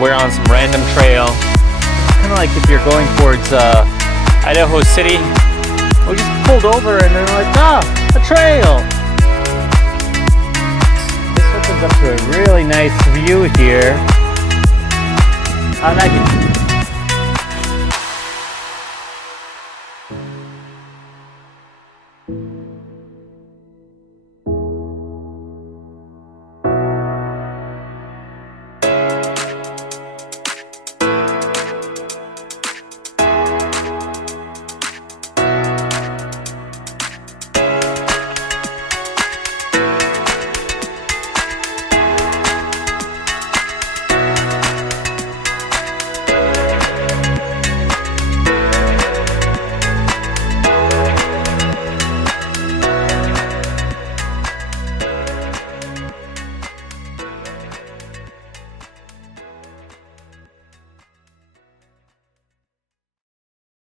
we're on some random trail. Kind of like if you're going towards Idaho City. We just pulled over and then we're like, a trail. This opens up to a really nice view here. And I can